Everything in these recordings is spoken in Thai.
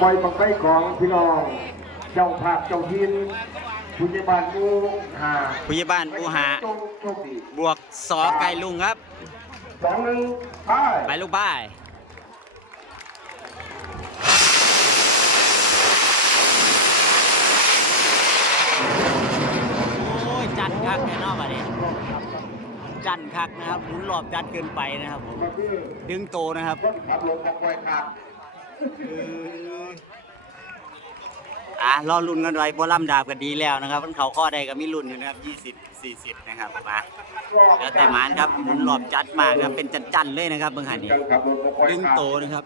ปล่อยบังไฟของพี่น้อง เจ้าภาพเจ้าทินผู้ใหญ่บ้านหมูหาผู้ใหญ่บ้านอูหาโชคโชคดีบวกสอไก่ลุงครับสองหนึ่งไปไปลูกบ้ายโอ้ยจันคักแน่นอนอะเนี่ยจันคักนะครับหมุนรอบจันเกินไปนะครับผมมาคือดึงโตนะครับคนขับรถตะไคร้ขาด อะรอรุ่นกันไว้โบลัมดาบกันดีแล้วนะครับมันเขาข้อใดก็มีรุ่นอยู่นะครับ20 40นะครับมาแล้วแต่หมานครับหมุนรอบจัดมากครับเป็นจันๆเลยนะครับเบิ่งหันนี้ดึงโตนะครับ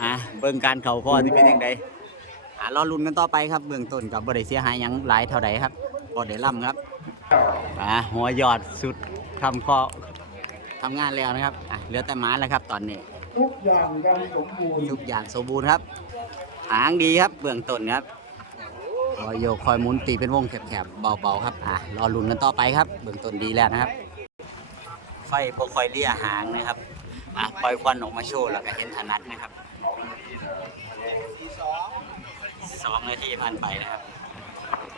อะเบิ่งการเขาข้อที่เป็นยังไงอะรอรุ่นกันต่อไปครับเบื้องต้นกับบ่ได้เสียหายยังหลายเท่าใดครับบ่ได้ล่ำครับอะหัวยอดสุดทำข้อทำงานแล้วนะครับอะเหลือแต่หมาแล้วครับตอนนี้ ทุกอย่างยังสมบูรณ์ทุกอย่างสมบูรณ์ครับ หางดีครับเบื้องต้นครับคอยโยกคอยหมุนตีเป็นวงแคบๆเบาๆครับอะรอลุ้นกันต่อไปครับ เบื้องต้นดีแล้วนะครับ ไฟพอคอยเลี่ยหางนะครับอะปล่อยควันออกมาโชว์แล้วก็เห็นถนัดนะครับสองนาทีผ่านไปนะครับ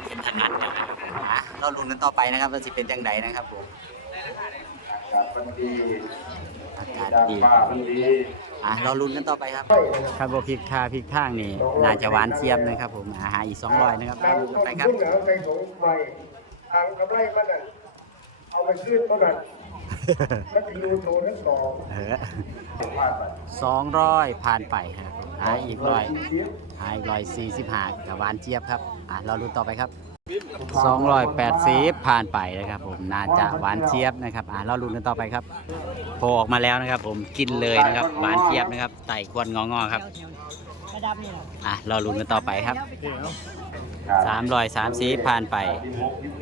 เห็นถนัดแล้วนะครับอะเราลุ้นกันต่อไปนะครับว่าจะเป็นจังใดนะครับผมกับบันดีากาศดาดีฟ้าบันดีอะเราลุ้นกันต่อไปครับครับบ่พริกท่าพริกทางนี่น่าจะหวานเชียบนะครับ ผมอาหารอีก200นะครับทาเรางลุ้นกันไปไปคครัรับบในสงไฟทางกำไรมันน่ะเอาไปขึ้นมันน่ะมันจะดูโชว์ทั้งสองเออสองร้อยผ่านไปครับหาอีกร้อยหาอีกร้อยสี่สิบห้ากับหวานเจี๊ยบครับอะเราลุ้นต่อไปครับ สองร้อยแปดสิบผ่านไปนะครับผมน่าจะหวานเจี๊ยบนะครับอะเราลุ้นกันต่อไปครับโผล่ออกมาแล้วนะครับ ผมกินเลยนะครับหวานเจี๊ยบนะครับไต่ควนงอๆครับอะเราลุ้นกันต่อไปครับสามร้อยสามสิบผ่านไป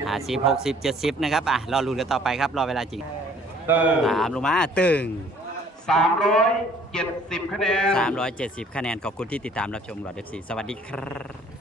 หาสิบหกสิบเจ็ดสิบนะครับอะเราลุ้นกันต่อไปครับรอเวลาจริงเตอร์ตามลงมาตึงสามร้อยเจ็ดสิบคะแนน370 คะแนนขอบคุณที่ติดตามรับชมหลอดเอฟซีสวัสดีครับ